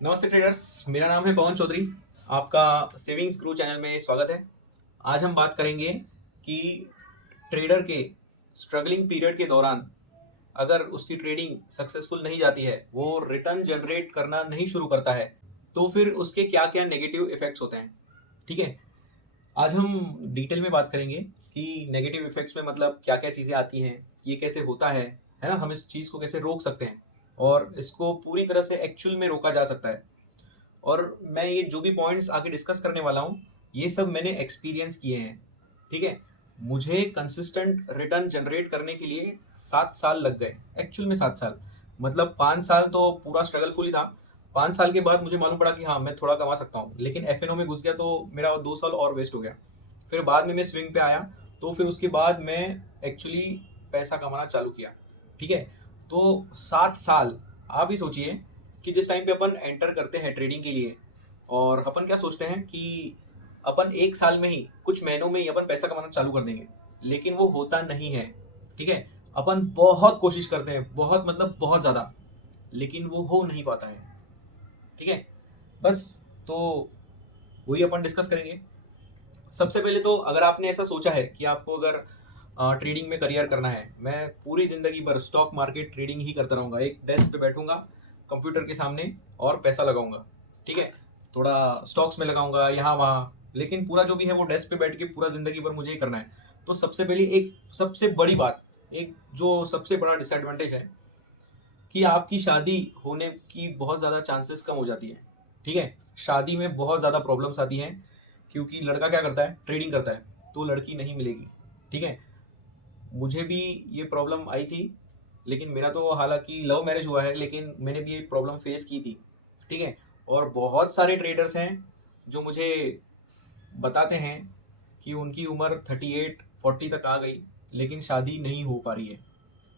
नमस्ते ट्रेडर्स, मेरा नाम है पवन चौधरी। आपका सेविंग्स ग्रो चैनल में स्वागत है। आज हम बात करेंगे कि ट्रेडर के स्ट्रगलिंग पीरियड के दौरान अगर उसकी ट्रेडिंग सक्सेसफुल नहीं जाती है, वो रिटर्न जनरेट करना नहीं शुरू करता है, तो फिर उसके क्या क्या नेगेटिव इफेक्ट्स होते हैं। ठीक है, आज हम डिटेल में बात करेंगे कि नेगेटिव इफेक्ट्स में मतलब क्या क्या चीज़ें आती हैं, ये कैसे होता है ना, हम इस चीज़ को कैसे रोक सकते हैं और इसको पूरी तरह से एक्चुअल में रोका जा सकता है। और मैं ये जो भी पॉइंट्स आगे डिस्कस करने वाला हूँ, ये सब मैंने एक्सपीरियंस किए हैं। ठीक है, मुझे कंसिस्टेंट रिटर्न जनरेट करने के लिए 7 साल लग गए, एक्चुअल में 7 साल। मतलब 5 साल तो पूरा स्ट्रगलफुल ही था। 5 साल के बाद मुझे मालूम पड़ा कि हाँ, मैं थोड़ा कमा सकता हूँ, लेकिन एफ में घुस गया तो मेरा 2 साल और वेस्ट हो गया। फिर बाद में मैं स्विंग पे आया, तो फिर उसके बाद मैं एक्चुअली पैसा कमाना चालू किया। ठीक है, तो 7 साल आप ही सोचिए कि जिस टाइम पे अपन एंटर करते हैं ट्रेडिंग के लिए, और अपन क्या सोचते हैं कि अपन 1 साल में ही, कुछ महीनों में ही अपन पैसा कमाना चालू कर देंगे, लेकिन वो होता नहीं है। ठीक है, अपन बहुत कोशिश करते हैं, बहुत मतलब बहुत ज़्यादा, लेकिन वो हो नहीं पाता है। ठीक है, बस, तो वही अपन डिस्कस करेंगे। सबसे पहले तो अगर आपने ऐसा सोचा है कि आपको अगर ट्रेडिंग में करियर करना है, मैं पूरी ज़िंदगी भर स्टॉक मार्केट ट्रेडिंग ही करता रहूँगा, एक डेस्क पे बैठूंगा कंप्यूटर के सामने और पैसा लगाऊंगा। ठीक है, थोड़ा स्टॉक्स में लगाऊंगा यहाँ वहाँ, लेकिन पूरा जो भी है वो डेस्क पे बैठ के पूरा ज़िंदगी भर मुझे ही करना है। तो सबसे पहली एक सबसे बड़ी बात, एक जो सबसे बड़ा डिसएडवांटेज है कि आपकी शादी होने की बहुत ज़्यादा चांसेस कम हो जाती है। ठीक है, शादी में बहुत ज़्यादा प्रॉब्लम्स आती हैं, क्योंकि लड़का क्या करता है, ट्रेडिंग करता है, तो लड़की नहीं मिलेगी। ठीक है, मुझे भी ये प्रॉब्लम आई थी, लेकिन मेरा तो हालांकि लव मैरिज हुआ है, लेकिन मैंने भी ये प्रॉब्लम फेस की थी। ठीक है, और बहुत सारे ट्रेडर्स हैं जो मुझे बताते हैं कि उनकी उम्र 38-40 तक आ गई, लेकिन शादी नहीं हो पा रही है।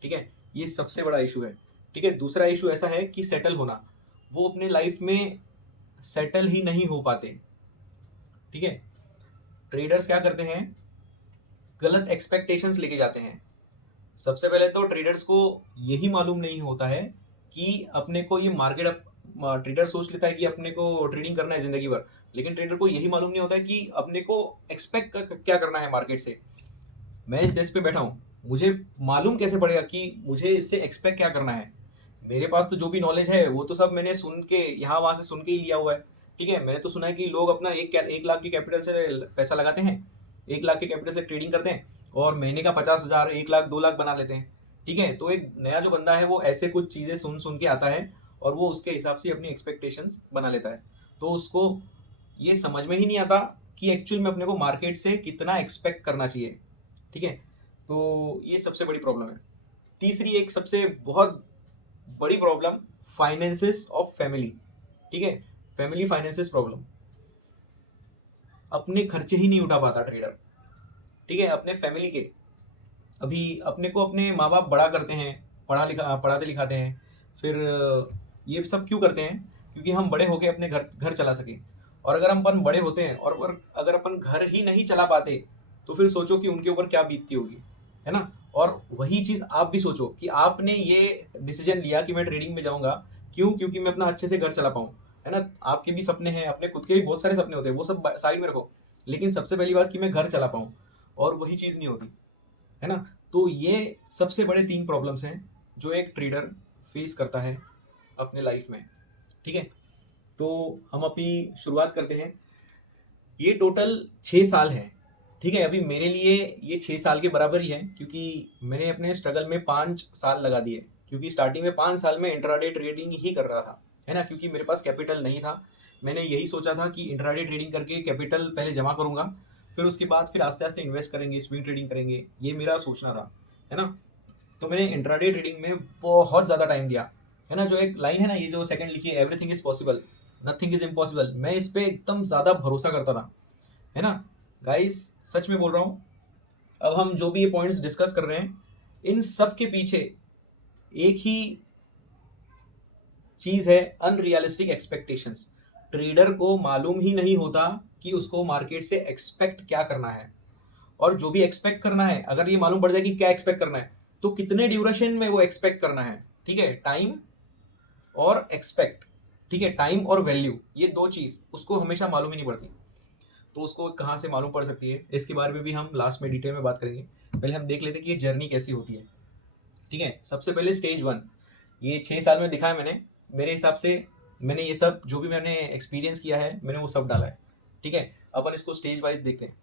ठीक है, ये सबसे बड़ा इशू है। ठीक है, दूसरा इशू ऐसा है कि सेटल होना, वो अपने लाइफ में सेटल ही नहीं हो पाते। ठीक है, ट्रेडर्स क्या करते हैं, गलत एक्सपेक्टेशंस लेके जाते हैं। सबसे पहले तो ट्रेडर्स को यही मालूम नहीं होता है कि अपने को ये मार्केट, ट्रेडर सोच लेता है कि अपने को ट्रेडिंग करना है जिंदगी भर, लेकिन ट्रेडर को यही मालूम नहीं होता है कि अपने को एक्सपेक्ट क्या करना है मार्केट से। मैं इस डेस्क पे बैठा हूँ, मुझे मालूम कैसे पड़ेगा कि मुझे इससे एक्सपेक्ट क्या करना है। मेरे पास तो जो भी नॉलेज है वो तो सब मैंने सुन के यहाँ वहाँ से सुन के ही लिया हुआ है। ठीक है, मैंने तो सुना है कि लोग अपना 1 लाख के कैपिटल से पैसा लगाते हैं, 1 लाख के कैपिटल से ट्रेडिंग करते हैं, और महीने का 50,000, 1 लाख, 2 लाख बना लेते हैं। ठीक है, तो एक नया जो बंदा है वो ऐसे कुछ चीज़ें सुन सुन के आता है, और वो उसके हिसाब से अपनी एक्सपेक्टेशंस बना लेता है। तो उसको ये समझ में ही नहीं आता कि एक्चुअल में अपने को मार्केट से कितना एक्सपेक्ट करना चाहिए। ठीक है, तो ये सबसे बड़ी प्रॉब्लम है। तीसरी एक सबसे बहुत बड़ी प्रॉब्लम, फाइनेंसेस ऑफ फैमिली। ठीक है, फैमिली फाइनेंसेस प्रॉब्लम, अपने खर्चे ही नहीं उठा पाता ट्रेडर। ठीक है, अपने फैमिली के, अभी अपने को अपने माँ बाप बड़ा करते हैं, पढ़ाते लिखाते हैं, फिर ये सब क्यों करते हैं, क्योंकि हम बड़े होके अपने घर घर चला सके। और अगर हम अपन बड़े होते हैं और अगर अपन घर ही नहीं चला पाते, तो फिर सोचो कि उनके ऊपर क्या बीतती होगी, है ना। और वही चीज़ आप भी सोचो कि आपने ये डिसीजन लिया कि मैं ट्रेडिंग में जाऊंगा, क्यों, क्योंकि मैं अपना अच्छे से घर चला पाऊँ, है ना। आपके भी सपने हैं, अपने खुद के भी बहुत सारे सपने होते हैं, वो सब साइड में रखो, लेकिन सबसे पहली बात कि मैं घर चला पाऊँ, और वही चीज़ नहीं होती, है ना। तो ये सबसे बड़े 3 प्रॉब्लम्स हैं जो एक ट्रेडर फेस करता है अपने लाइफ में। ठीक है, तो हम अभी शुरुआत करते हैं। ये टोटल 6 साल है। ठीक है, अभी मेरे लिए ये 6 साल के बराबर ही है, क्योंकि मैंने अपने स्ट्रगल में 5 साल लगा दिए, क्योंकि स्टार्टिंग में 5 साल में इंट्राडे ट्रेडिंग ही कर रहा था, है ना, क्योंकि मेरे पास कैपिटल नहीं था। मैंने यही सोचा था कि इंट्राडे ट्रेडिंग करके कैपिटल पहले जमा करूंगा, फिर उसके बाद फिर आस्ते आस्ते इन्वेस्ट करेंगे, स्विंग ट्रेडिंग करेंगे, ये मेरा सोचना था, है ना। तो मैंने इंट्राडे ट्रेडिंग में बहुत ज़्यादा टाइम दिया, है ना। जो एक लाइन है ना, ये जो सेकंड लिखी है, everything is possible, nothing is impossible, मैं इस पे एकदम ज़्यादा भरोसा करता था, है ना। गाइस, सच में बोल रहा हूँ, अब हम जो भी ये पॉइंट्स डिस्कस कर रहे हैं, इन सब के पीछे एक ही चीज है, अनरियलिस्टिक एक्सपेक्टेशंस। ट्रेडर को मालूम ही नहीं होता कि उसको मार्केट से एक्सपेक्ट क्या करना है, और जो भी एक्सपेक्ट करना है, अगर ये मालूम पड़ जाए कि क्या एक्सपेक्ट करना है, तो कितने ड्यूरेशन में वो एक्सपेक्ट करना है। ठीक है, टाइम और एक्सपेक्ट, ठीक है, टाइम और वैल्यू, ये दो चीज़ उसको हमेशा मालूम ही नहीं पड़ती। तो उसको कहाँ से मालूम पड़ सकती है, इसके बारे में भी हम लास्ट में डिटेल में बात करेंगे। पहले हम देख लेते हैं कि ये जर्नी कैसी होती है। ठीक है, सबसे पहले स्टेज 1, ये 6 साल में दिखाया मैंने, मेरे हिसाब से मैंने ये सब जो भी मैंने एक्सपीरियंस किया है मैंने वो सब डाला है। ठीक है, अपन इसको स्टेज वाइज देखते हैं।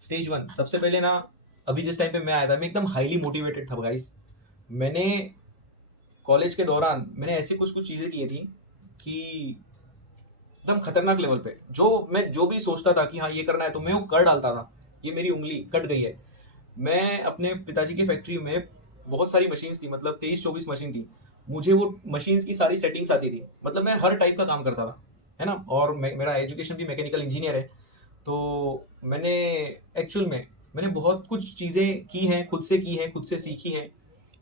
स्टेज 1, सबसे पहले ना, अभी जिस टाइम पे मैं आया था मैं एकदम हाईली मोटिवेटेड था गाइस। मैंने कॉलेज के दौरान मैंने ऐसी कुछ कुछ चीज़ें की थी कि एकदम खतरनाक लेवल पे, मैं जो भी सोचता था कि हाँ ये करना है तो मैं वो कर डालता था। ये मेरी उंगली कट गई है। मैं अपने पिताजी की फैक्ट्री में, बहुत सारी मशीन्स थी, मतलब 23-24 मशीन थी। मुझे वो मशीन्स की सारी सेटिंग्स आती थी, मतलब मैं हर टाइप का काम करता था, है ना। और मेरा एजुकेशन भी मैकेनिकल इंजीनियर है। तो मैंने एक्चुअल में मैंने बहुत कुछ चीज़ें की हैं, खुद से की हैं, खुद से सीखी हैं।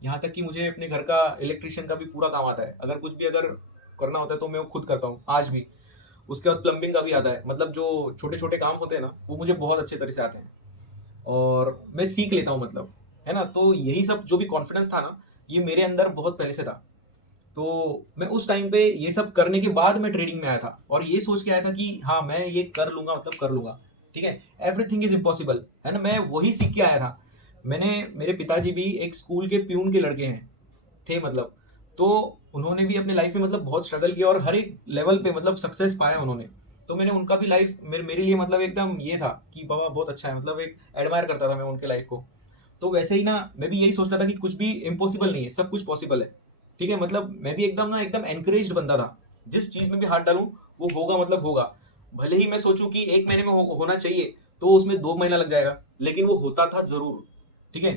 यहाँ तक कि मुझे अपने घर का इलेक्ट्रिशियन का भी पूरा काम आता है। अगर कुछ भी अगर करना होता है तो मैं वो खुद करता हूँ आज भी। उसके बाद प्लम्बिंग का भी आता है, मतलब जो छोटे छोटे काम होते हैं ना वो मुझे बहुत अच्छे तरह से आते हैं और मैं सीख लेता हूँ, मतलब, है ना। तो यही सब जो भी कॉन्फिडेंस था ना, ये मेरे अंदर बहुत पहले से था। तो मैं उस टाइम पे ये सब करने के बाद मैं ट्रेडिंग में आया था और ये सोच के आया था कि हाँ मैं ये कर लूंगा, मतलब कर लूंगा। ठीक है, एवरीथिंग इज इम्पॉसिबल, है ना। मैं वही सीख के आया था। मेरे पिताजी भी एक स्कूल के प्यून के लड़के हैं थे, मतलब। तो उन्होंने भी अपने लाइफ में मतलब बहुत स्ट्रगल किया और हर एक लेवल पे मतलब सक्सेस पाया उन्होंने। तो मैंने उनका भी लाइफ मेरे लिए मतलब एकदम ये था कि बाबा बहुत अच्छा है, मतलब एक एडमायर करता था मैं उनके लाइफ को। तो वैसे ही ना मैं भी यही सोचता था कि कुछ भी इम्पॉसिबल नहीं है, सब कुछ पॉसिबल है। ठीक है, मतलब मैं भी एकदम एनकरेज्ड बंदा था। जिस चीज में भी हाथ डालूं वो होगा, मतलब होगा। भले ही मैं सोचूं कि 1 महीने में होना चाहिए तो उसमें 2 महीना लग जाएगा, लेकिन वो होता था जरूर। ठीक है,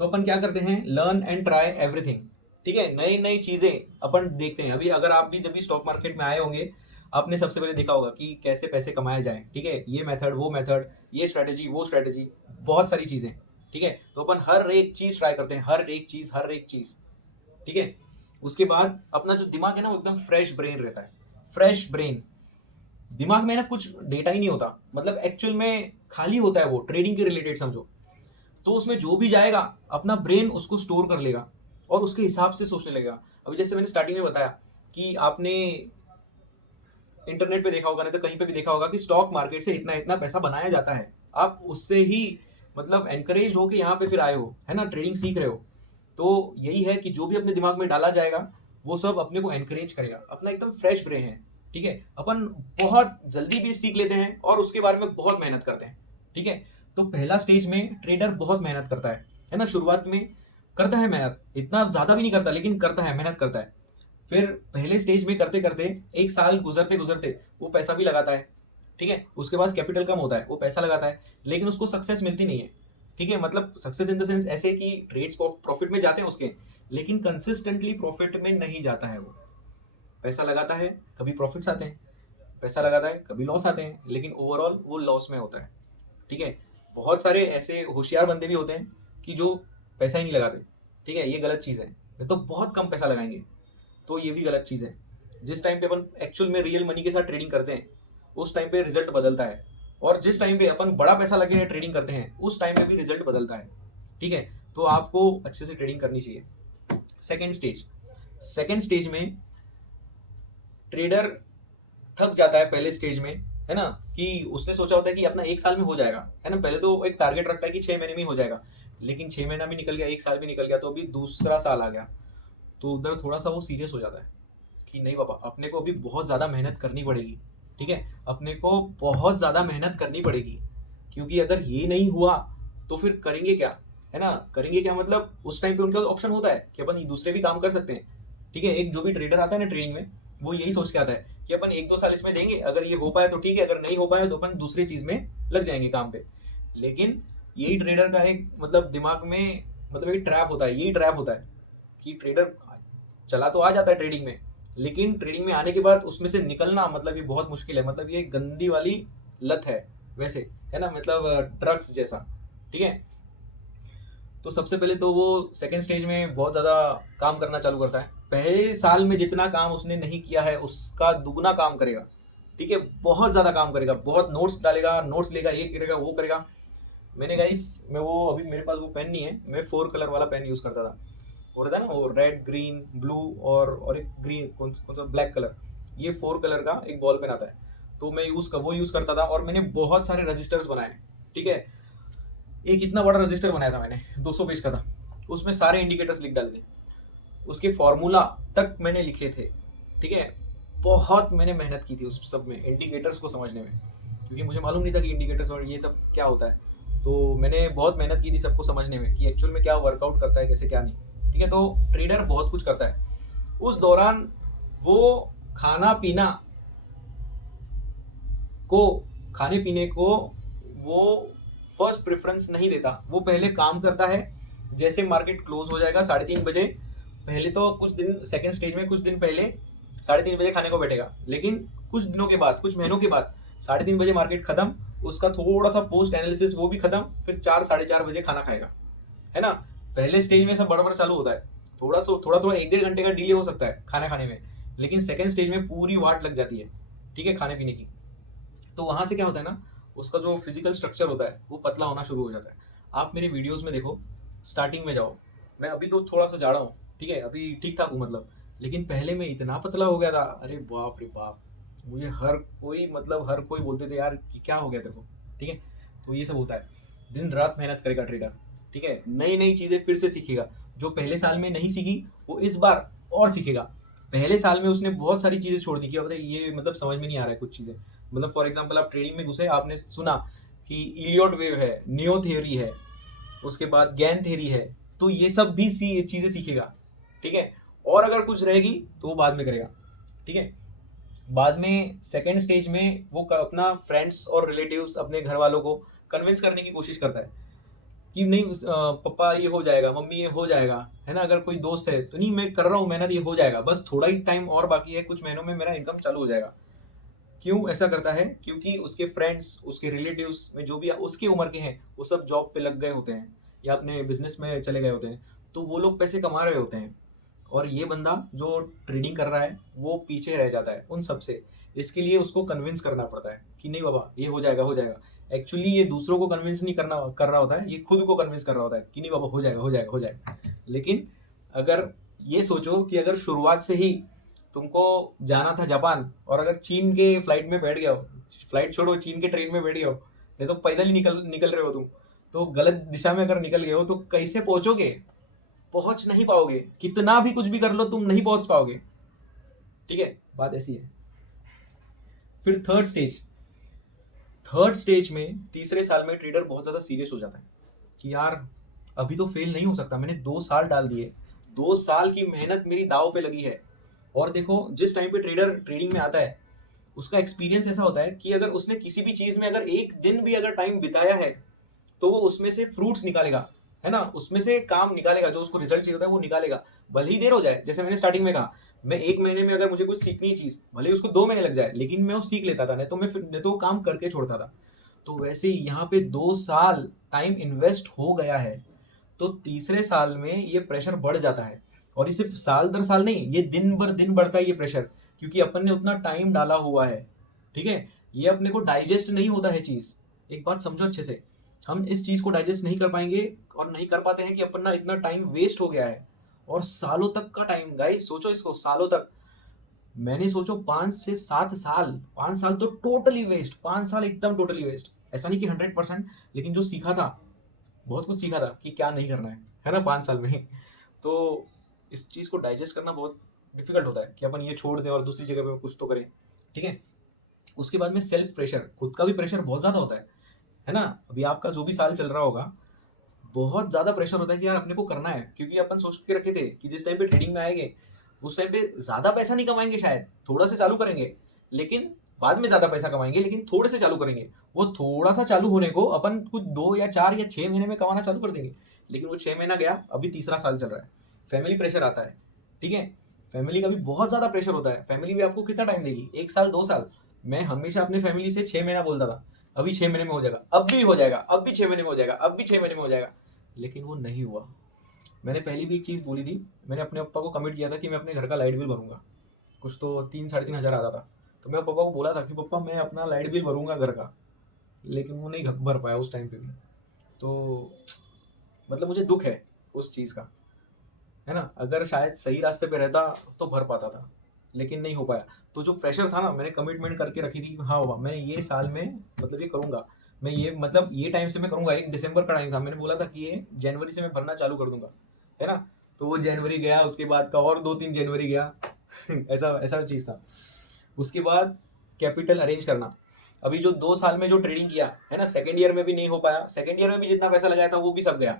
तो अपन क्या करते हैं, लर्न एंड ट्राई एवरीथिंग। ठीक है, नई नई चीजें अपन देखते हैं। अभी अगर आप भी जब भी स्टॉक मार्केट में आए होंगे, आपने सबसे पहले देखा होगा कि कैसे पैसे कमाए जाएं। ठीक है, ये मेथड वो मेथड, ये स्ट्रेटेजी वो स्ट्रेटेजी, बहुत सारी चीजें। ठीक है, तो अपन हर एक चीज ट्राई करते हैं, हर एक चीज हर एक चीज। ठीक है, उसके बाद अपना जो दिमाग है ना वो एकदम फ्रेश ब्रेन रहता है। फ्रेश ब्रेन, दिमाग में ना कुछ डेटा ही नहीं होता, मतलब एक्चुअल में खाली होता है वो, ट्रेडिंग के रिलेटेड समझो। तो उसमें जो भी जाएगा अपना ब्रेन उसको स्टोर कर लेगा और उसके हिसाब से सोचने लगेगा। अभी जैसे मैंने स्टार्टिंग में बताया कि आपने इंटरनेट पे देखा होगा, नहीं तो कहीं पे भी देखा होगा कि स्टॉक मार्केट से इतना इतना पैसा बनाया जाता है। आप उससे ही मतलब एनकरेज हो कि यहाँ पे फिर आए हो, है ना, ट्रेडिंग सीख रहे हो। तो यही है कि जो भी अपने दिमाग में डाला जाएगा वो सब अपने को एनकरेज करेगा। अपना एकदम फ्रेश ब्रेन है। ठीक है, अपन बहुत जल्दी भी सीख लेते हैं और उसके बारे में बहुत मेहनत करते हैं। ठीक है, तो पहला स्टेज में ट्रेडर बहुत मेहनत करता है ना। शुरुआत में करता है मेहनत, इतना ज्यादा भी नहीं करता लेकिन करता है, मेहनत करता है। फिर पहले स्टेज में करते करते 1 साल गुजरते गुजरते वो पैसा भी लगाता है। ठीक है, उसके पास कैपिटल कम होता है, वो पैसा लगाता है लेकिन उसको सक्सेस मिलती नहीं है। ठीक है, मतलब सक्सेस इन द सेंस ऐसे कि ट्रेड्स प्रॉफिट में जाते हैं उसके, लेकिन कंसिस्टेंटली प्रॉफिट में नहीं जाता है वो। पैसा लगाता है, कभी प्रॉफिट्स आते हैं, पैसा लगाता है कभी लॉस आते हैं, लेकिन ओवरऑल वो लॉस में होता है। ठीक है, बहुत सारे ऐसे होशियार बंदे भी होते हैं कि जो पैसा ही नहीं लगाते। ठीक है, ये गलत चीज़ है, तो बहुत कम पैसा लगाएंगे, तो ये भी गलत चीज़ है। जिस टाइम पे अपन एक्चुअल में रियल मनी के साथ ट्रेडिंग करते हैं उस टाइम पे रिजल्ट बदलता है, और जिस टाइम पे अपन बड़ा पैसा लगे ट्रेडिंग करते हैं उस टाइम पे भी रिजल्ट बदलता है। ठीक है, तो आपको अच्छे से ट्रेडिंग करनी चाहिए। सेकेंड स्टेज में ट्रेडर थक जाता है पहले स्टेज में, है ना, कि उसने सोचा होता है कि अपना 1 साल में हो जाएगा, है ना। पहले तो एक टारगेट रखता है कि 6 महीने में ही हो जाएगा, लेकिन 6 महीना भी निकल गया, 1 साल भी निकल गया, तो अभी दूसरा साल आ गया। तो उधर थोड़ा सा वो सीरियस हो जाता है कि नहीं पापा, अपने को अभी बहुत ज़्यादा मेहनत करनी पड़ेगी। ठीक है, अपने को बहुत ज़्यादा मेहनत करनी पड़ेगी, क्योंकि अगर ये नहीं हुआ तो फिर करेंगे क्या, है ना। करेंगे क्या मतलब उस टाइम पे उनके पास ऑप्शन होता है कि अपन दूसरे भी काम कर सकते हैं। ठीक है, एक जो भी ट्रेडर आता है ना ट्रेडिंग में, वो यही सोच के आता है कि अपन 1-2 साल इसमें देंगे, अगर ये हो पाए तो ठीक है, अगर नहीं हो पाए तो अपन दूसरी चीज़ में लग जाएंगे काम पे। लेकिन यही ट्रेडर का एक मतलब दिमाग में मतलब एक ट्रैप होता है, यही ट्रैप होता है कि ट्रेडर चला तो आ जाता है ट्रेडिंग में, लेकिन ट्रेडिंग में आने के बाद उसमें से निकलना मतलब ये बहुत मुश्किल है, मतलब ये गंदी वाली लत है वैसे, है ना, मतलब ड्रग्स जैसा। ठीक है, तो सबसे पहले तो वो सेकेंड स्टेज में बहुत ज़्यादा काम करना चालू करता है। पहले साल में जितना काम उसने नहीं किया है उसका दुगना काम करेगा। ठीक है, बहुत ज़्यादा काम करेगा, बहुत नोट्स डालेगा, नोट्स लेगा, ये करेगा वो करेगा। मैं वो अभी मेरे पास वो पेन नहीं है, मैं 4 कलर वाला पेन यूज़ करता था हो रहा था ना, वो रेड ग्रीन ब्लू और एक ग्रीन कौन कौन सा ब्लैक कलर, ये 4 कलर का एक बॉल पेन आता है। तो मैं वो यूज़ करता था और मैंने बहुत सारे रजिस्टर्स बनाए। ठीक है, एक इतना बड़ा रजिस्टर बनाया था मैंने, 200 पेज का था, उसमें सारे इंडिकेटर्स लिख डाले थे, उसके फॉर्मूला तक मैंने लिखे थे। ठीक है, बहुत मैंने मेहनत की थी उस सब में, इंडिकेटर्स को समझने में, क्योंकि मुझे मालूम नहीं था कि इंडिकेटर्स और ये सब क्या होता है। तो मैंने बहुत मेहनत की थी सबको समझने में कि एक्चुअल में क्या वर्कआउट करता है, कैसे क्या नहीं। ठीक है, तो ट्रेडर बहुत कुछ करता है। उस दौरान वो खाना पीना को खाने पीने को वो फर्स्ट प्रेफरेंस नहीं देता, वो पहले काम करता है। जैसे मार्केट क्लोज हो जाएगा 3:30 बजे, पहले तो कुछ दिन सेकंड स्टेज में कुछ दिन पहले 3:30 बजे खाने को बैठेगा, लेकिन कुछ दिनों के बाद, कुछ महीनों के बाद 3:30 बजे मार्केट खत्म, उसका थोड़ा सा पोस्ट एनालिसिस वो भी खत्म, फिर 4 साढ़े 4 बजे खाना खाएगा, है ना। पहले स्टेज में सब बड़बड़ चालू होता है, थोड़ा थोड़ा 1 डेढ़ घंटे का डिले हो सकता है खाना खाने में, लेकिन सेकंड स्टेज में पूरी वाट लग जाती है। ठीक है, खाने पीने की। तो वहां से क्या होता है ना, उसका जो फिजिकल स्ट्रक्चर होता है वो पतला होना शुरू हो जाता है। आप मेरे वीडियोस में देखो, स्टार्टिंग में जाओ, मैं अभी तो थोड़ा सा जाड़ा हूँ, ठीक है, अभी ठीक ठाक हूँ मतलब, लेकिन पहले मैं इतना पतला हो गया था, अरे बाप रे बाप। मुझे हर कोई बोलते थे यार कि क्या हो गया तेरे को। ठीक है, तो ये सब होता है। दिन रात मेहनत करेगा ट्रेडर। ठीक है, नई नई चीजें फिर से सीखेगा, जो पहले साल में नहीं सीखी वो इस बार और सीखेगा। पहले साल में उसने बहुत सारी चीजें छोड़ दी कि अब ये मतलब समझ में नहीं आ रहा है कुछ चीजें। मतलब फॉर एग्जाम्पल आप ट्रेडिंग में घुसे, आपने सुना कि इलियट वेव है, नियो थियोरी है, उसके बाद गैन थ्योरी है, तो ये सब भी चीजें सीखेगा। ठीक है, और अगर कुछ रहेगी तो वो बाद में करेगा। ठीक है, बाद में सेकेंड स्टेज में वो अपना फ्रेंड्स और रिलेटिव्स, अपने घर वालों को कन्विंस करने की कोशिश करता है कि नहीं पापा ये हो जाएगा, मम्मी ये हो जाएगा, है ना। अगर कोई दोस्त है तो नहीं, मैं कर रहा हूँ मेहनत, ये हो जाएगा, बस थोड़ा ही टाइम और बाकी है, कुछ महीनों में मेरा इनकम चालू हो जाएगा। क्यों ऐसा करता है? क्योंकि उसके फ्रेंड्स, उसके रिलेटिव्स में जो भी उसके उम्र के हैं, वो सब जॉब पे लग गए होते हैं या अपने बिजनेस में चले गए होते हैं, तो वो लोग पैसे कमा रहे होते हैं, और ये बंदा जो ट्रेडिंग कर रहा है वो पीछे रह जाता है उन सब से। इसके लिए उसको कन्विंस करना पड़ता है कि नहीं बाबा ये हो जाएगा, हो जाएगा। एक्चुअली ये दूसरों को कन्विंस नहीं कर रहा होता है, ये खुद को कन्विंस कर रहा होता है कि नहीं बाबा हो जाएगा, हो जाएगा, हो जाएगा। लेकिन अगर ये सोचो कि अगर शुरुआत से ही तुमको जाना था जापान, और अगर चीन के फ्लाइट में बैठ गया हो, फ्लाइट छोड़ो, चीन के ट्रेन में बैठ गए हो, नहीं तो पैदल ही निकल निकल रहे हो तुम, तो गलत दिशा में अगर निकल गए हो तो कैसे पहुंचोगे? पहुंच नहीं पाओगे, कितना भी कुछ भी कर लो तुम नहीं पहुंच पाओगे। ठीक है, बात ऐसी है। फिर थर्ड स्टेज में, तीसरे साल में ट्रेडर बहुत ज्यादा सीरियस हो जाता है कि यार अभी तो फेल नहीं हो सकता, मैंने 2 साल डाल दिए, 2 साल की मेहनत मेरी दाव पे लगी है। और देखो, जिस टाइम पे ट्रेडर ट्रेडिंग में आता है, उसका एक्सपीरियंस ऐसा होता है कि अगर उसने किसी भी चीज में अगर एक दिन भी अगर टाइम बिताया है, तो वो उसमें से फ्रूट्स निकालेगा, है ना, उसमें से काम निकालेगा, जो उसको रिजल्ट चाहिए होता है वो निकालेगा। भले ही देर हो जाए, जैसे मैंने स्टार्टिंग में कहा, मैं 1 महीने में अगर मुझे कुछ सीखनी चीज, भले ही उसको 2 महीने लग जाए, लेकिन मैं वो सीख लेता था, नहीं तो वो काम करके छोड़ता था। तो वैसे ही यहाँ पे 2 साल टाइम इन्वेस्ट हो गया है, तो तीसरे साल में ये प्रेशर बढ़ जाता है। और ये सिर्फ साल दर साल नहीं, ये दिन भर दिन बढ़ता है ये प्रेशर, क्योंकि अपन ने उतना टाइम डाला हुआ है। ठीक है, ये अपने को डाइजेस्ट नहीं होता है चीज। एक बात समझो अच्छे से, हम इस चीज को डाइजेस्ट नहीं कर पाएंगे और नहीं कर पाते हैं कि अपना इतना टाइम वेस्ट हो गया है, और सालों तक का टाइम। गाइस सोचो इसको, सालों तक। मैंने सोचो 5 से 7 साल, 5 साल तो टोटली वेस्ट, 5 साल एकदम टोटली वेस्ट। ऐसा नहीं कि 100%, लेकिन जो सीखा था, बहुत कुछ सीखा था कि क्या नहीं करना है ना, 5 साल में। तो इस चीज को डाइजेस्ट करना बहुत डिफिकल्ट होता है कि अपन ये छोड़ दें और दूसरी जगह पे कुछ तो करें। ठीक है, उसके बाद में सेल्फ प्रेशर, खुद का भी प्रेशर बहुत ज्यादा होता है ना। अभी आपका जो भी साल चल रहा होगा, बहुत ज्यादा प्रेशर होता है कि यार अपने को करना है, क्योंकि अपन सोच के रखे थे कि जिस टाइम पे ट्रेडिंग में आएंगे, उस टाइम पे ज्यादा पैसा नहीं कमाएंगे, शायद थोड़ा से चालू करेंगे, लेकिन बाद में ज्यादा पैसा कमाएंगे, लेकिन थोड़े से चालू करेंगे। वो थोड़ा सा चालू होने को अपन कुछ 2 या 4 या 6 महीने में कमाना चालू कर देंगे, लेकिन वो 6 महीना गया, अभी तीसरा साल चल रहा है। फैमिली प्रेशर आता है। ठीक है, फैमिली का भी बहुत ज्यादा प्रेशर होता है। फैमिली भी आपको कितना टाइम देगी, 1 साल 2 साल? मैं हमेशा अपने फैमिली से 6 महीना बोलता था, अभी 6 महीने में हो जाएगा, अब भी हो जाएगा, अब भी 6 महीने में हो जाएगा, अब भी 6 महीने में हो जाएगा, लेकिन वो नहीं हुआ। मैंने पहली भी एक चीज बोली थी, मैंने अपने पापा को कमिट किया था कि मैं अपने घर का लाइट बिल भरूंगा, कुछ तो 3 साढ़े 3 हज़ार आता था। तो मैं पापा को बोला था कि पापा मैं अपना लाइट बिल भरूंगा घर का, लेकिन वो नहीं भर पाया उस टाइम पे भी। तो मतलब मुझे दुख है उस चीज़ का, है ना। अगर शायद सही रास्ते पे रहता तो भर पाता था, लेकिन नहीं हो पाया। तो जो प्रेशर था ना, मैंने कमिटमेंट करके रखी थी कि हाँ बाबा मैं ये साल में मतलब ये करूंगा, मैं ये मतलब ये टाइम से मैं करूंगा। एक दिसंबर का टाइम था, मैंने बोला था कि ये जनवरी से मैं भरना चालू कर दूंगा, है ना। तो वो जनवरी गया, उसके बाद का और 2-3 जनवरी गया ऐसा ऐसा चीज था। उसके बाद कैपिटल अरेंज करना। अभी जो 2 साल में जो ट्रेडिंग किया है ना, सेकेंड ईयर में भी नहीं हो पाया, सेकेंड ईयर में भी जितना पैसा लगाया था वो भी सब गया।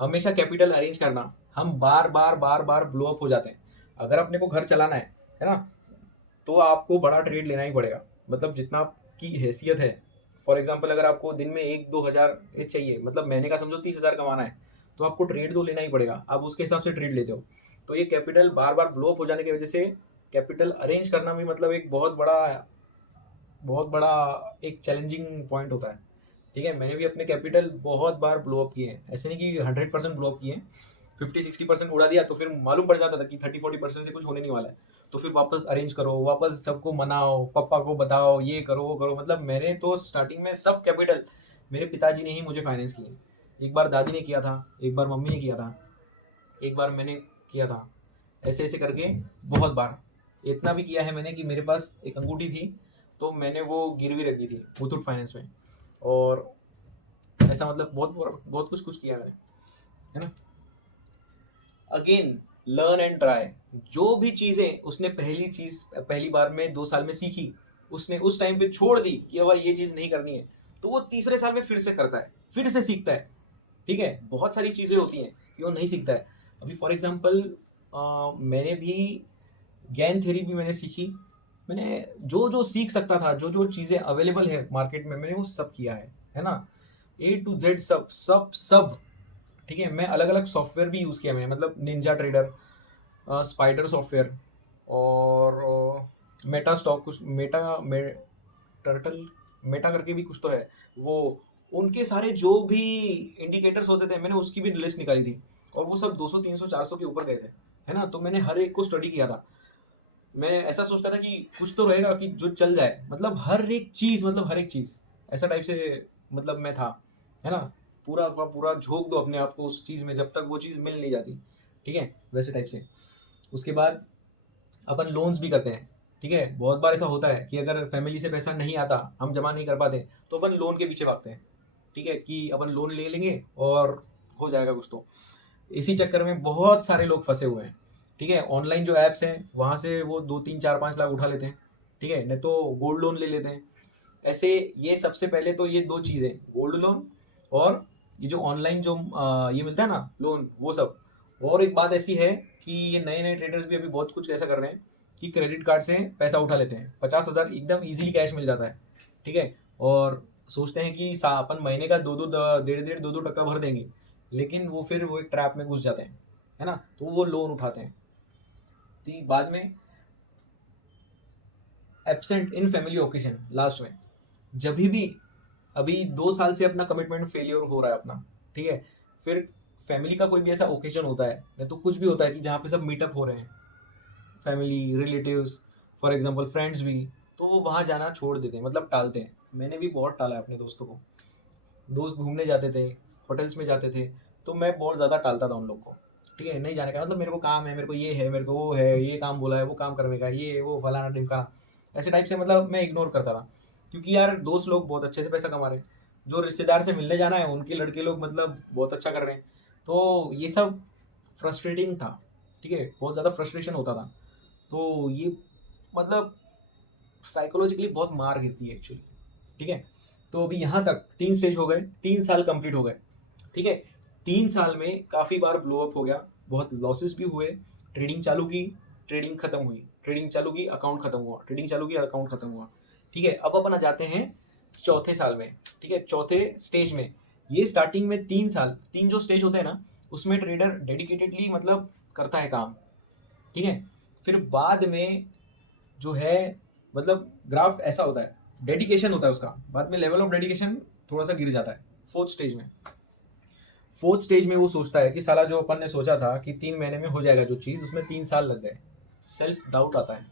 हमेशा कैपिटल अरेंज करना। हम बार बार बार बार ब्लो अप हो जाते हैं। अगर अपने को घर चलाना है ना, तो आपको बड़ा ट्रेड लेना ही पड़ेगा। मतलब जितना आपकी हैसियत है, फॉर एग्जाम्पल अगर आपको दिन में 1-2 हज़ार चाहिए, मतलब महीने का समझो 30 हज़ार कमाना है, तो आपको ट्रेड तो लेना ही पड़ेगा। आप उसके हिसाब से ट्रेड लेते हो। तो ये कैपिटल बार बार ब्लो अप हो जाने की वजह से कैपिटल अरेंज करना भी मतलब एक बहुत बड़ा एक चैलेंजिंग पॉइंट होता है। ठीक है, मैंने भी अपने कैपिटल बहुत बार ब्लो अप किए हैं। ऐसे नहीं कि 100% ब्लो अप किए हैं, 50-60% उड़ा दिया तो फिर मालूम पड़ जाता था कि 30-40% से कुछ होने नहीं वाला है। तो फिर वापस अरेंज करो, वापस सबको मनाओ, पापा को बताओ, ये करो वो करो। मतलब मैंने तो स्टार्टिंग में सब कैपिटल मेरे पिताजी ने ही मुझे फाइनेंस किए। एक बार दादी ने किया था, एक बार मम्मी ने किया था, एक बार मैंने किया था। ऐसे ऐसे करके बहुत बार इतना भी किया है मैंने कि मेरे पास एक अंगूठी थी, तो मैंने वो गिरवी रख दी थी मुथूट फाइनेंस में। और ऐसा मतलब बहुत बहुत कुछ कुछ किया मैंने, है ना। Again learn and try. जो भी चीजें उसने पहली बार में 2 साल में सीखी, उसने उस टाइम पे छोड़ दी कि अब ये चीज नहीं करनी है, तो वो तीसरे साल में फिर से करता है, फिर से सीखता है। ठीक है, बहुत सारी चीजें होती हैं कि वो नहीं सीखता है। अभी फॉर एग्जाम्पल मैंने भी गेम थ्योरी भी मैंने सीखी। मैंने जो जो सीख सकता था, जो जो चीज़ें अवेलेबल है मार्केट में, मैंने वो सब किया है ना। A to Z सब सब सब। ठीक है, मैं अलग अलग सॉफ्टवेयर भी यूज़ किया मैंने, मतलब निंजा ट्रेडर, स्पाइडर सॉफ्टवेयर, और मेटा स्टॉक, कुछ टर्टल मेटा करके भी कुछ तो है वो। उनके सारे जो भी इंडिकेटर्स होते थे, मैंने उसकी भी लिस्ट निकाली थी, और वो सब 200 300 400 के ऊपर गए थे, है ना। तो मैंने हर एक को स्टडी किया था। मैं ऐसा सोचता था कि कुछ तो रहेगा कि जो चल जाए, मतलब हर एक चीज, मतलब हर एक चीज ऐसा टाइप से मतलब मैं था, है ना। पूरा का पूरा झोंक दो अपने आप को उस चीज में जब तक वो चीज मिल नहीं जाती। ठीक है, वैसे टाइप से। उसके बाद अपन लोन्स भी करते हैं। ठीक है, बहुत बार ऐसा होता है कि अगर फैमिली से पैसा नहीं आता, हम जमा नहीं कर पाते, तो अपन लोन के पीछे भागते हैं। ठीक है, कि अपन लोन ले लेंगे और हो जाएगा कुछ तो। इसी चक्कर में बहुत सारे लोग फंसे हुए हैं। ठीक है, ऑनलाइन जो ऐप्स हैं वहाँ से वो 2-3-4-5 लाख उठा लेते हैं। ठीक है, नहीं तो गोल्ड लोन ले लेते हैं। ऐसे ये सबसे पहले तो ये दो चीज़ें, गोल्ड लोन और ये जो ऑनलाइन जो ये मिलता है ना लोन, वो सब। और एक बात ऐसी है कि ये नए नए ट्रेडर्स भी अभी बहुत कुछ ऐसा कर रहे हैं कि क्रेडिट कार्ड से पैसा उठा लेते हैं, 50,000 एकदम इजीली कैश मिल जाता है। ठीक है, और सोचते हैं कि अपन महीने का 1.5-1.5 2-2 टका भर देंगे, लेकिन वो फिर वो एक ट्रैप में घुस जाते हैं, है ना। तो वो लोन उठाते हैं। तो बाद में absent in family occasion last में, जब भी अभी 2 साल से अपना कमिटमेंट फेलियर हो रहा है अपना। ठीक है, फिर फैमिली का कोई भी ऐसा ओकेजन होता है, नहीं तो कुछ भी होता है कि जहाँ पे सब मीटअप हो रहे हैं, family relatives, for example friends भी, तो वो वहाँ जाना छोड़ देते हैं, मतलब टालते हैं। मैंने भी बहुत टाला है अपने दोस्तों को। दोस्त घूमने जाते थे, होटल्स में जाते थे, तो मैं बहुत ज़्यादा टालता था उन लोग को। ठीक है, नहीं जाने का मतलब मेरे को काम है, मेरे को ये है, मेरे को वो है, ये काम बोला है, वो काम करने का, ये वो फलाना ढिमकाना, ऐसे टाइप से मतलब मैं इग्नोर करता था। क्योंकि यार दोस्त लोग बहुत अच्छे से पैसा कमा रहे हैं, जो रिश्तेदार से मिलने जाना है उनके लड़के लोग मतलब बहुत अच्छा कर रहे हैं। तो ये सब फ्रस्ट्रेटिंग था। ठीक है, बहुत ज़्यादा फ्रस्ट्रेशन होता था। तो ये मतलब साइकोलॉजिकली बहुत मार गिरती है एक्चुअली। ठीक है, तो अभी यहाँ तक 3 स्टेज हो गए, 3 साल कंप्लीट हो गए। ठीक है, 3 साल में काफ़ी बार ब्लो अप हो गया, बहुत लॉसेस भी हुए। ट्रेडिंग चालू की, ट्रेडिंग खत्म हुई, ट्रेडिंग चालू की, अकाउंट खत्म हुआ, ट्रेडिंग चालू की, अकाउंट खत्म हुआ। ठीक है, अब अपन आ जाते हैं चौथे साल में। ठीक है, चौथे स्टेज में, ये स्टार्टिंग में 3 साल, तीन जो स्टेज होते हैं ना, उसमें ट्रेडर डेडिकेटेडली मतलब करता है काम। ठीक है, फिर बाद में जो है मतलब ग्राफ ऐसा होता है, डेडिकेशन होता है उसका, बाद में लेवल ऑफ डेडिकेशन थोड़ा सा गिर जाता है फोर्थ स्टेज में। फोर्थ स्टेज में वो सोचता है कि साला जो अपन ने सोचा था कि 3 महीने में हो जाएगा जो चीज़, उसमें 3 साल लग गए। सेल्फ डाउट आता है।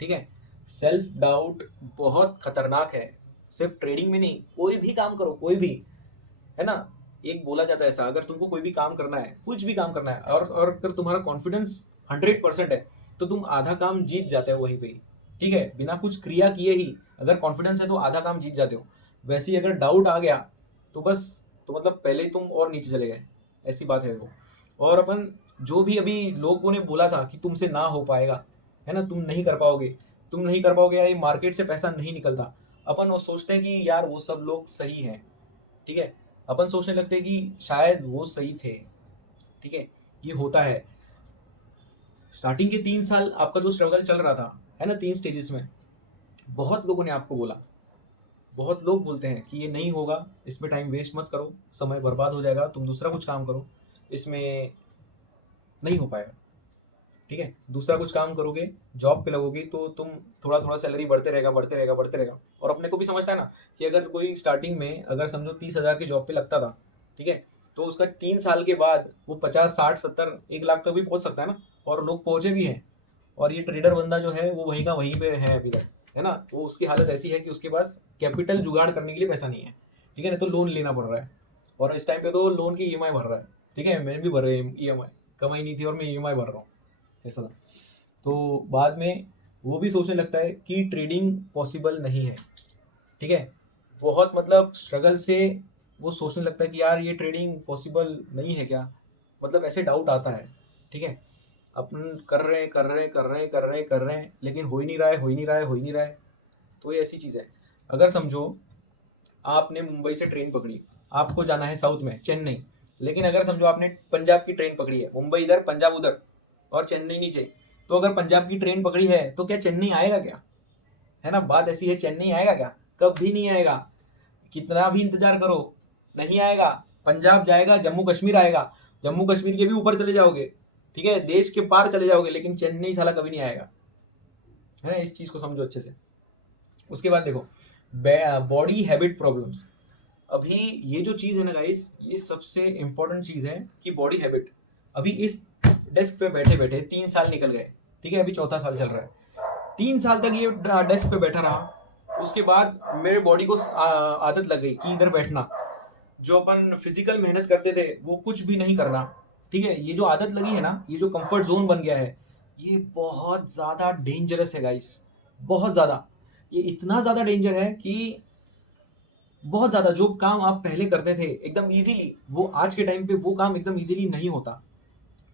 ठीक है, सेल्फ डाउट बहुत खतरनाक है। सिर्फ ट्रेडिंग में नहीं, कोई भी काम करो, कोई भी, है ना। एक बोला जाता है ऐसा, अगर तुमको कोई भी काम करना है, कुछ भी काम करना है, और अगर तुम्हारा कॉन्फिडेंस 100% है तो तुम आधा काम जीत जाते हो वहीं पे ही, ठीक है, बिना कुछ क्रिया किए ही अगर कॉन्फिडेंस है तो आधा काम जीत जाते हो। वैसे ही अगर डाउट आ गया तो बस, तो मतलब पहले ही तुम और नीचे चले गए, ऐसी बात है वो। और अपन जो भी अभी लोगों ने बोला था कि तुमसे ना हो पाएगा, है ना, तुम नहीं कर पाओगे, तुम नहीं कर पाओगे, या ये मार्केट से पैसा नहीं निकलता, अपन वो सोचते हैं कि यार वो सब लोग सही हैं, ठीक है, अपन सोचने लगते हैं कि शायद वो सही थे, ठीक है। ये होता है। स्टार्टिंग के 3 साल आपका जो स्ट्रगल चल रहा था, है ना, 3 स्टेजेस में, बहुत लोगों ने आपको बोला, बहुत लोग बोलते हैं कि ये नहीं होगा, इसमें टाइम वेस्ट मत करो, समय बर्बाद हो जाएगा, तुम दूसरा कुछ काम करो, इसमें नहीं हो पाएगा, ठीक है, दूसरा कुछ काम करोगे, जॉब पे लगोगे तो तुम थोड़ा थोड़ा सैलरी बढ़ते रहेगा, बढ़ते रहेगा, बढ़ते रहेगा। और अपने को भी समझता है ना कि अगर कोई स्टार्टिंग में अगर समझो 30,000 की जॉब पे लगता था, ठीक है, तो उसका 3 साल के बाद वो 50, 60, 70, 1 लाख तक भी पहुंच सकता है ना, और लोग पहुंचे भी हैं। और ये ट्रेडर बंदा जो है वो वहीं का वहीं पे है अभी तक, है ना, वो उसकी हालत ऐसी है कि उसके पास कैपिटल जुगाड़ करने के लिए पैसा नहीं है, ठीक है, नहीं तो लोन लेना पड़ रहा है, और इस टाइम पे तो लोन की ईएमआई भर रहा है, ठीक है, मैंने भी भर रही ईएमआई, कमाई नहीं थी और मैं ईएमआई भर रहा हूँ, ऐसा। तो बाद में वो भी सोचने लगता है कि ट्रेडिंग पॉसिबल नहीं है, ठीक है, बहुत मतलब स्ट्रगल से वो सोचने लगता है कि यार ये ट्रेडिंग पॉसिबल नहीं है क्या, मतलब ऐसे डाउट आता है, ठीक है। अपन कर रहे हैं, कर रहे हैं, कर रहे हैं, कर रहे हैं, कर रहे हैं, लेकिन हो ही नहीं रहा है, हो ही नहीं रहा है, हो ही नहीं रहा है। तो ये ऐसी चीज़ है। अगर समझो आपने मुंबई से ट्रेन पकड़ी, आपको जाना है साउथ में, चेन्नई, लेकिन अगर समझो आपने पंजाब की ट्रेन पकड़ी है, मुंबई इधर, पंजाब उधर, और चेन्नई नीचे, तो अगर पंजाब की ट्रेन पकड़ी है तो क्या चेन्नई आएगा क्या, है ना, बात ऐसी है, चेन्नई आएगा क्या, कभी नहीं आएगा, कितना भी इंतजार करो नहीं आएगा। पंजाब जाएगा, जम्मू कश्मीर आएगा, जम्मू कश्मीर के भी ऊपर चले जाओगे, ठीक है, देश के पार चले जाओगे, लेकिन चेन्नई साला कभी नहीं आएगा, है ना, इस चीज को समझो अच्छे से। उसके बाद देखो बॉडी हैबिट प्रॉब्लम्स। अभी ये जो चीज है ना गाइस, ये सबसे इंपॉर्टेंट चीज है कि बॉडी हैबिट। अभी इस डेस्क पे बैठे बैठे 3 साल निकल गए, ठीक है, अभी चौथा साल चल रहा है, 3 साल तक ये डेस्क पे बैठा रहा, उसके बाद मेरे बॉडी को आदत लग गई कि इधर बैठना, जो अपन फिजिकल मेहनत करते थे वो कुछ भी नहीं करना, ठीक है, ये जो आदत लगी है ना, ये जो कंफर्ट जोन बन गया है, ये बहुत ज्यादा डेंजरस है गाइस, बहुत ज्यादा। ये इतना ज्यादा डेंजर है कि बहुत ज्यादा, जो काम आप पहले करते थे एकदम इजीली, वो आज के टाइम पे वो काम एकदम इजीली नहीं होता,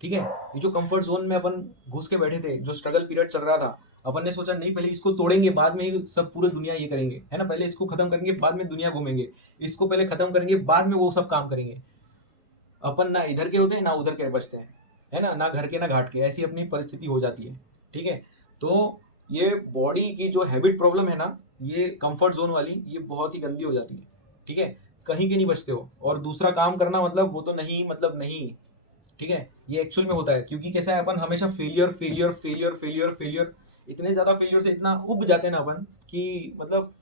ठीक है। ये जो कंफर्ट जोन में अपन घुस के बैठे थे, जो स्ट्रगल पीरियड चल रहा था, अपन ने सोचा नहीं पहले इसको तोड़ेंगे, बाद में ही सब पूरे दुनिया ये करेंगे, है ना, पहले इसको खत्म करेंगे बाद में दुनिया घूमेंगे, इसको पहले खत्म करेंगे बाद में वो सब काम करेंगे। अपन ना इधर के होते हैं ना उधर के बचते हैं, है ना, ना घर के ना घाट के, ऐसी अपनी परिस्थिति हो जाती है, ठीक है। तो ये बॉडी की जो हैबिट प्रॉब्लम है ना, ये कंफर्ट जोन वाली, ये बहुत ही गंदी हो जाती है, ठीक है, कहीं के नहीं बचते हो, और दूसरा काम करना मतलब वो तो नहीं, मतलब नहीं, ठीक है, ये एक्चुअल में होता है, क्योंकि कैसा है, अपन हमेशा failure failure failure failure failure, इतने ज्यादा फेलियर से इतना उब जाते हैं ना अपन कि मतलब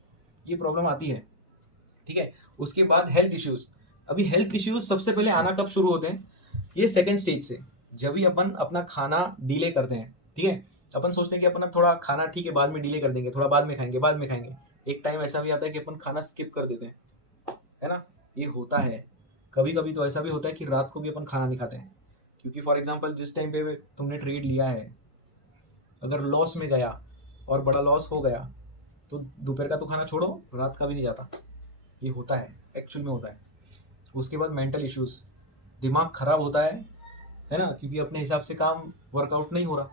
ये प्रॉब्लम आती है, ठीक है। उसके बाद हेल्थ इश्यूज। अभी हेल्थ इश्यूज सबसे पहले आना कब शुरू होते हैं, ये सेकेंड स्टेज से, जब भी अपन अपना खाना डिले करते हैं, ठीक है, अपन सोचते हैं कि अपन थोड़ा खाना ठीक है बाद में डिले कर देंगे, थोड़ा बाद में खाएंगे, बाद में खाएंगे, एक टाइम ऐसा भी आता है कि अपन खाना स्किप कर देते हैं, है ना, ये होता है। कभी कभी तो ऐसा भी होता है कि रात को भी अपन खाना नहीं खाते हैं, क्योंकि फॉर एग्जांपल जिस टाइम पे तुमने ट्रेड लिया है, अगर लॉस में गया और बड़ा लॉस हो गया, तो दोपहर का तो खाना छोड़ो, रात का भी नहीं जाता, ये होता है, एक्चुअल में होता है। उसके बाद मेंटल इश्यूज, दिमाग खराब होता है ना, क्योंकि अपने हिसाब से काम वर्कआउट नहीं हो रहा,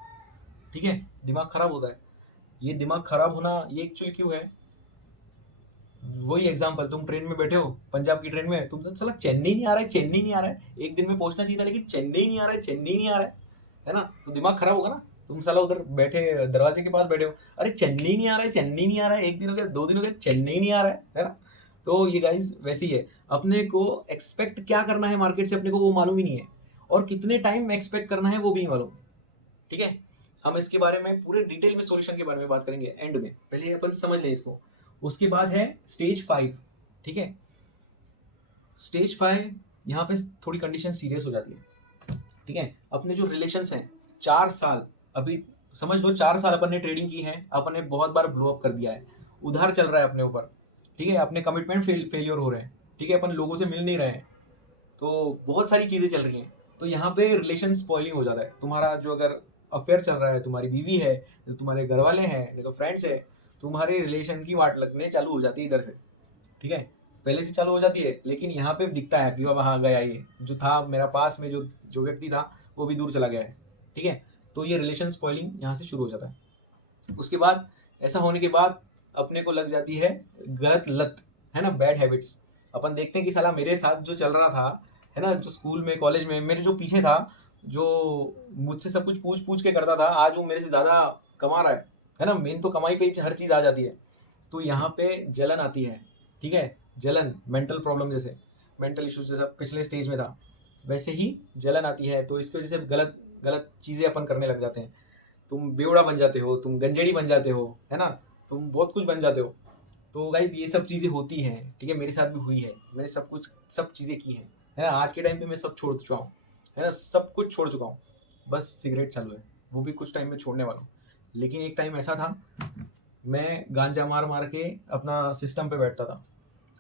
ठीक है, दिमाग खराब होता है। ये दिमाग खराब होना ये एक्चुअली क्यों है, वही एग्जांपल, तुम ट्रेन में बैठे हो, पंजाब की ट्रेन में, तुम तो चला चेन्नई नहीं आ रहा है, चेन्नई नहीं आ रहा है, एक दिन में पहुंचना चाहिए था, लेकिन चेन्नई नहीं आ रहा है, चेन्नई नहीं आ रहा है ना, तो दिमाग खराब होगा ना। तुम साला उधर बैठे दरवाजे के पास बैठे हो, अरे चेन्नई नहीं आ रहा है, चेन्नई नहीं आ रहा है, एक दिन हो गया, 2 दिन हो गया, चेन्नई नहीं आ रहा है ना। तो ये गाइस वैसी है, अपने को एक्सपेक्ट क्या करना है मार्केट से, अपने को वो मालूम ही नहीं है, और कितने टाइम में एक्सपेक्ट करना है वो भी नहीं मालूम, ठीक है। हम इसके बारे में पूरे डिटेल में सॉल्यूशन के बारे में बात करेंगे एंड में, पहले अपन समझ लें इसको। उसके बाद है स्टेज 5, ठीक है, स्टेज 5, यहाँ पे थोड़ी कंडीशन सीरियस हो जाती है, ठीक है। अपने जो रिलेशंस हैं, 4 साल, अभी समझ लो 4 साल अपन ने ट्रेडिंग की है, अपन ने बहुत बार ब्लो अप कर दिया है, उधार चल रहा है अपने ऊपर, ठीक है, अपने कमिटमेंट फेलियर हो रहे हैं, ठीक है, अपन लोगों से मिल नहीं रहे हैं, तो बहुत सारी चीज़ें चल रही हैं, तो यहाँ पे रिलेशन स्पॉइलिंग हो जाता है। तुम्हारा जो अगर अफेयर चल रहा है, तुम्हारी बीवी है, तुम्हारे घर वाले हैं, नहीं तो फ्रेंड्स है, तुम्हारे रिलेशन की वाट लगने चालू हो जाती है इधर से, ठीक है, पहले से चालू हो जाती है। लेकिन यहाँ पे दिखता है कि बाबा हाँ गया, ये जो था मेरा पास में, जो जो व्यक्ति था वो भी दूर चला गया है, ठीक है। तो ये रिलेशन स्पॉइलिंग यहाँ से शुरू हो जाता है। उसके बाद ऐसा होने के बाद अपने को लग जाती है गलत लत, है ना, बैड हैबिट्स। अपन देखते हैं कि साला मेरे साथ जो चल रहा था, है ना, जो स्कूल में कॉलेज में मेरे जो पीछे था, जो मुझसे सब कुछ पूछ पूछ के करता था, आज वो मेरे से ज़्यादा कमा रहा है ना। मेन तो कमाई पे ही हर चीज़ आ जाती है। तो यहाँ पे जलन आती है, ठीक है, जलन, मेंटल प्रॉब्लम, जैसे मेंटल इश्यूज जैसा पिछले स्टेज में था वैसे ही जलन आती है। तो इसकी वजह से गलत गलत चीज़ें अपन करने लग जाते हैं। तुम बेवड़ा बन जाते हो, तुम गंजेड़ी बन जाते हो, है ना, तुम बहुत कुछ बन जाते हो। तो गाइज ये सब चीज़ें होती हैं, ठीक है, मेरे साथ भी हुई है, मैंने सब कुछ सब चीज़ें की हैं, है ना। आज के टाइम पे मैं सब छोड़ चुका हूँ, है ना, सब कुछ छोड़ चुका हूँ, बस सिगरेट चालू है, वो भी कुछ टाइम में छोड़ने वाला हूँ। लेकिन एक टाइम ऐसा था, मैं गांजा मार मार के अपना सिस्टम पे बैठता था,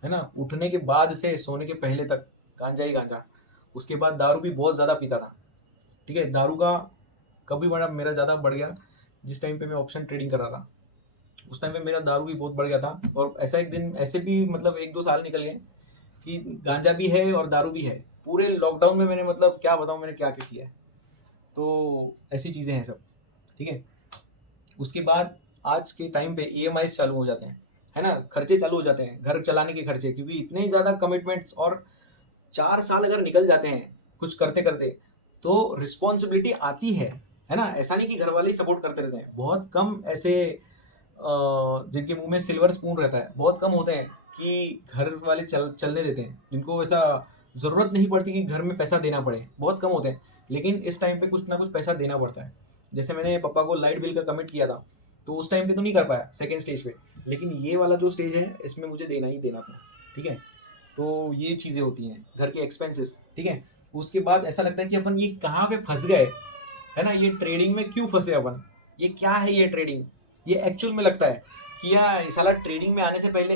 है ना, उठने के बाद से सोने के पहले तक गांजा ही गांजा। उसके बाद दारू भी बहुत ज़्यादा पीता था, ठीक है। दारू का कभी बड़ा मेरा ज़्यादा बढ़ गया जिस टाइम पे मैं ऑप्शन ट्रेडिंग कर रहा था, उस टाइम पे मेरा दारू भी बहुत बढ़ गया था। और ऐसा एक दिन ऐसे भी मतलब 1-2 साल निकल गए कि गांजा भी है और दारू भी है। पूरे लॉकडाउन में मैंने मतलब क्या बताऊँ मैंने क्या क्या किया है। तो ऐसी चीज़ें हैं सब, ठीक है। उसके बाद आज के टाइम पे EMI चालू हो जाते हैं, है ना, खर्चे चालू हो जाते हैं, घर चलाने के खर्चे, क्योंकि इतने ज़्यादा कमिटमेंट्स। और 4 साल अगर निकल जाते हैं कुछ करते करते, तो रिस्पॉन्सिबिलिटी आती है ना। ऐसा नहीं कि घर वाले ही सपोर्ट करते रहते हैं, बहुत कम ऐसे जिनके मुंह में सिल्वर स्पून रहता है, बहुत कम होते हैं कि घर वाले चलने देते हैं, जिनको ऐसा ज़रूरत नहीं पड़ती कि घर में पैसा देना पड़े, बहुत कम होते हैं। लेकिन इस टाइम पे कुछ ना कुछ पैसा देना पड़ता है। जैसे मैंने पापा को लाइट बिल का कमिट किया था, तो उस टाइम पे तो नहीं कर पाया सेकेंड स्टेज पे, लेकिन ये वाला जो स्टेज है इसमें मुझे देना ही देना था, ठीक है। तो ये चीज़ें होती हैं, घर के एक्सपेंसेस, ठीक है। उसके बाद ऐसा लगता है कि अपन ये कहाँ पे फंस गए, है ना, ये ट्रेडिंग में क्यों फंसे अपन, ये क्या है ये ट्रेडिंग। ये एक्चुअल में लगता है कि यार साला ट्रेडिंग में आने से पहले,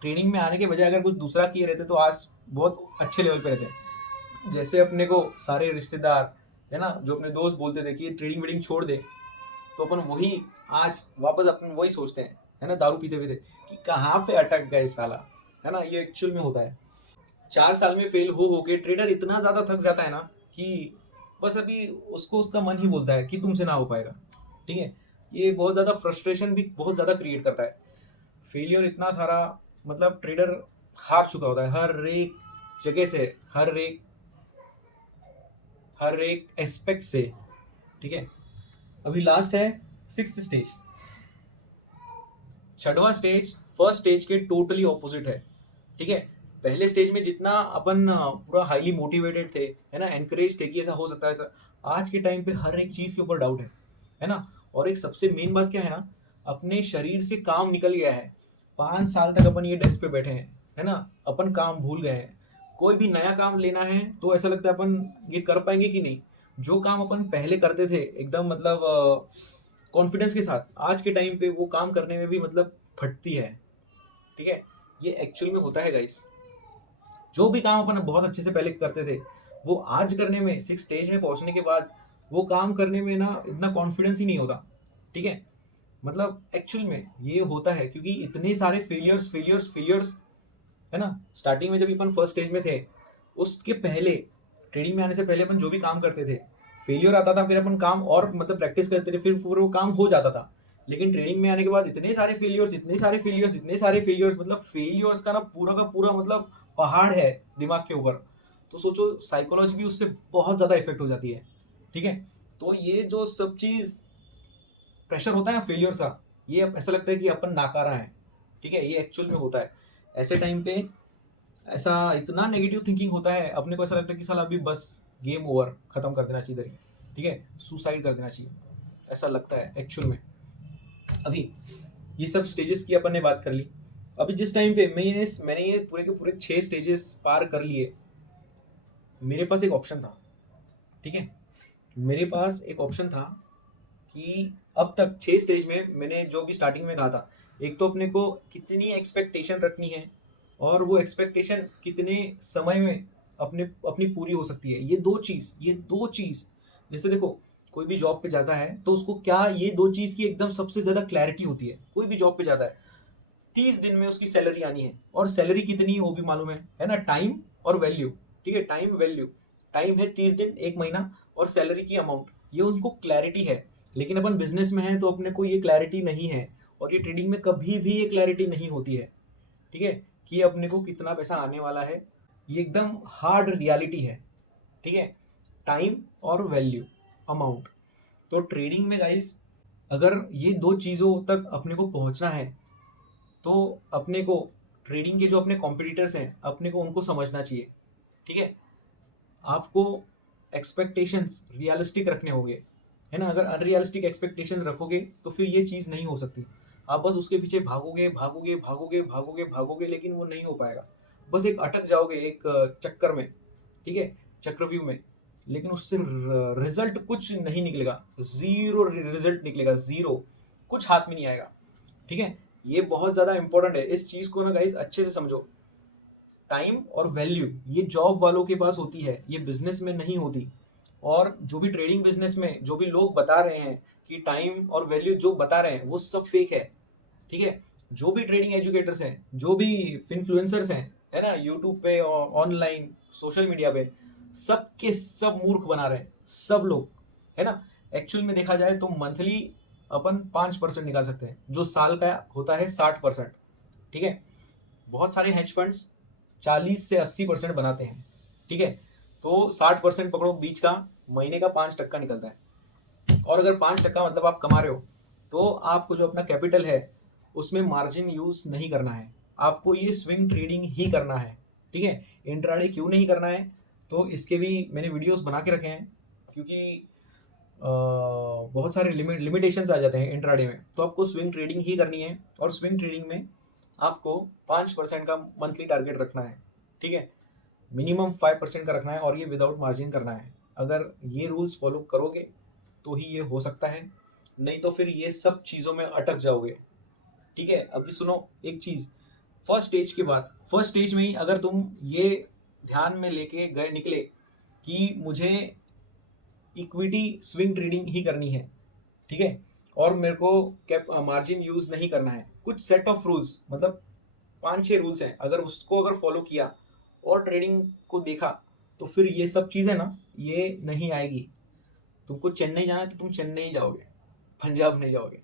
ट्रेडिंग में आने के बजाय अगर कुछ दूसरा किए रहते तो आज बहुत अच्छे लेवल पे रहते। जैसे अपने को सारे रिश्तेदार, है ना, जो अपने दोस्त बोलते थे कि ट्रेडिंग वेडिंग छोड़ दे, तो अपन वही आज वापस अपन वही सोचते हैं, है ना, दारू पीते पीते कि कहाँ पे अटक गए साला, है ना। ये एक्चुअल में होता है। 4 साल में फेल हो के ट्रेडर इतना ज्यादा थक जाता है ना कि बस अभी उसको उसका मन ही बोलता है कि तुमसे ना हो पाएगा, ठीक है। ये बहुत ज्यादा फ्रस्ट्रेशन भी बहुत ज्यादा क्रिएट करता है। फेलियर इतना सारा, मतलब ट्रेडर हार चुका होता है हर एक जगह से, हर एक एस्पेक्ट से, ठीक है। अभी लास्ट है 6th स्टेज। 6वां स्टेज फर्स्ट स्टेज के टोटली ऑपोजिट है, ठीक है। पहले स्टेज में जितना अपन पूरा हाईली मोटिवेटेड थे, है ना, एनकरेज थे कि ऐसा हो सकता है ऐसा, आज के टाइम पे हर एक चीज के ऊपर डाउट है ना। और एक सबसे मेन बात क्या है ना, अपने शरीर से काम निकल गया है। 5 साल तक अपन ये डेस्क पे बैठे हैं, है ना, अपन काम भूल गए हैं। कोई भी नया काम लेना है तो ऐसा लगता है अपन ये कर पाएंगे कि नहीं। जो काम अपन पहले करते थे एकदम मतलब कॉन्फिडेंस के साथ, आज के टाइम पे वो काम करने में भी मतलब फटती है, ठीक है। ये एक्चुअल में होता है गाइस। जो भी काम अपन बहुत अच्छे से पहले करते थे, वो आज करने में 6 स्टेज में पहुंचने के बाद वो काम करने में ना इतना कॉन्फिडेंस ही नहीं होता, ठीक है। मतलब एक्चुअल में ये होता है क्योंकि इतने सारे फेलियर्स, है ना। स्टार्टिंग में जब अपन फर्स्ट स्टेज में थे, उसके पहले ट्रेडिंग में आने से पहले अपन जो भी काम करते थे, फेलियर आता था, फिर अपन काम और मतलब प्रैक्टिस करते थे, फिर वो काम हो जाता था। लेकिन ट्रेडिंग में आने के बाद इतने सारे फेलियर्स, मतलब फेलियर्स का पूरा मतलब पहाड़ है दिमाग के ऊपर। तो सोचो साइकोलॉजी भी उससे बहुत ज़्यादा इफेक्ट हो जाती है, ठीक है। तो ये जो सब चीज़ प्रेशर होता है ना फेलियर्स का, ये ऐसा लगता है कि अपन नाकारा है, ठीक है। ये एक्चुअल में होता है। ऐसे टाइम पे ऐसा इतना नेगेटिव थिंकिंग होता है, अपने को ऐसा लगता है कि साला अभी बस गेम ओवर, खत्म कर देना चाहिए इधर ही, ठीक है, सुसाइड कर देना चाहिए, ऐसा लगता है एक्चुअल में। अभी ये सब स्टेजेस की अपन ने बात कर ली। अभी जिस टाइम पे मैंने ये पूरे के पूरे 6 स्टेजेस पार कर लिए, मेरे पास एक ऑप्शन था, ठीक है। मेरे पास एक ऑप्शन था कि अब तक 6 स्टेज में मैंने जो भी स्टार्टिंग में कहा था, एक तो अपने को कितनी एक्सपेक्टेशन रखनी है और वो एक्सपेक्टेशन कितने समय में अपने अपनी पूरी हो सकती है। ये दो चीज़ जैसे देखो, कोई भी जॉब पे जाता है तो उसको क्या ये दो चीज़ की एकदम सबसे ज़्यादा क्लैरिटी होती है। कोई भी जॉब पे जाता है 30 दिन में उसकी सैलरी आनी है, और सैलरी कितनी वो भी मालूम है ना, टाइम और वैल्यू। ठीक है, टाइम वैल्यू, टाइम है 30 दिन, एक महीना, और सैलरी की अमाउंट, ये उनको क्लैरिटी है। लेकिन अपन बिजनेस में है तो अपने को ये क्लैरिटी नहीं है, और ये ट्रेडिंग में कभी भी ये क्लैरिटी नहीं होती है। ठीक है, कि अपने को कितना पैसा आने वाला है, ये एकदम हार्ड रियलिटी है। ठीक है, टाइम और वैल्यू, अमाउंट। तो ट्रेडिंग में गाइस, अगर ये दो चीज़ों तक अपने को पहुंचना है तो अपने को ट्रेडिंग के जो अपने कॉम्पिटिटर्स हैं अपने को उनको समझना चाहिए। ठीक है, आपको एक्सपेक्टेशंस रियलिस्टिक रखने होंगे, है ना। अगर अनरियलिस्टिक एक्सपेक्टेशंस रखोगे तो फिर ये चीज़ नहीं हो सकती। आप बस उसके पीछे भागोगे भागोगे भागोगे भागोगे भागोगे, लेकिन वो नहीं हो पाएगा। बस एक अटक जाओगे एक चक्कर में, ठीक है, चक्रव्यूह में, लेकिन उससे रिजल्ट कुछ नहीं निकलेगा, जीरो रिजल्ट निकलेगा, जीरो, कुछ हाथ में नहीं आएगा। ठीक है, ये बहुत ज़्यादा इंपॉर्टेंट है। इस चीज़ को ना गाइस अच्छे से समझो। टाइम और वैल्यू ये जॉब वालों के पास होती है, ये बिजनेस में नहीं होती। और जो भी ट्रेडिंग बिजनेस में जो भी लोग बता रहे हैं कि टाइम और वैल्यू जो बता रहे हैं वो सब फेक है। ठीक है, जो भी ट्रेडिंग एजुकेटर्स हैं, जो भी इन्फ्लुएंसर्स हैं, है ना, यूट्यूब पे और ऑनलाइन सोशल मीडिया पे, सब के सब मूर्ख बना रहे हैं सब लोग, है ना। एक्चुअल में देखा जाए तो मंथली अपन 5% निकाल सकते हैं, जो साल का होता है 60%। ठीक है, बहुत सारे हेज फंड्स 40 से 80% बनाते हैं। ठीक है, तो 60% पकड़ो बीच का, महीने का 5% निकलता है। और अगर 5% मतलब आप कमा रहे हो, तो आपको जो अपना कैपिटल है उसमें मार्जिन यूज नहीं करना है, आपको ये स्विंग ट्रेडिंग ही करना है। ठीक है, इंट्राडे क्यों नहीं करना है, तो इसके भी मैंने वीडियोस बना के रखे हैं, क्योंकि बहुत सारे लिमिटेशंस आ जाते हैं इंट्राडे में। तो आपको स्विंग ट्रेडिंग ही करनी है, और स्विंग ट्रेडिंग में आपको 5% का मंथली टारगेट रखना है। ठीक है, मिनिमम 5% का रखना है, और ये विदाउट मार्जिन करना है। अगर ये रूल्स फॉलो करोगे तो ही ये हो सकता है, नहीं तो फिर ये सब चीज़ों में अटक जाओगे। ठीक है, अभी सुनो एक चीज़, फर्स्ट स्टेज में ही अगर तुम ये ध्यान में लेके गए निकले कि मुझे इक्विटी स्विंग ट्रेडिंग ही करनी है, ठीक है, और मेरे को कैप मार्जिन यूज नहीं करना है, कुछ सेट ऑफ रूल्स, मतलब 5-6 रूल्स हैं, अगर उसको अगर फॉलो किया और ट्रेडिंग को देखा, तो फिर ये सब चीज़ें ना ये नहीं आएगी। तुमको चेन्नई जाना है तो तुम चेन्नई जाओगे, पंजाब नहीं जाओगे।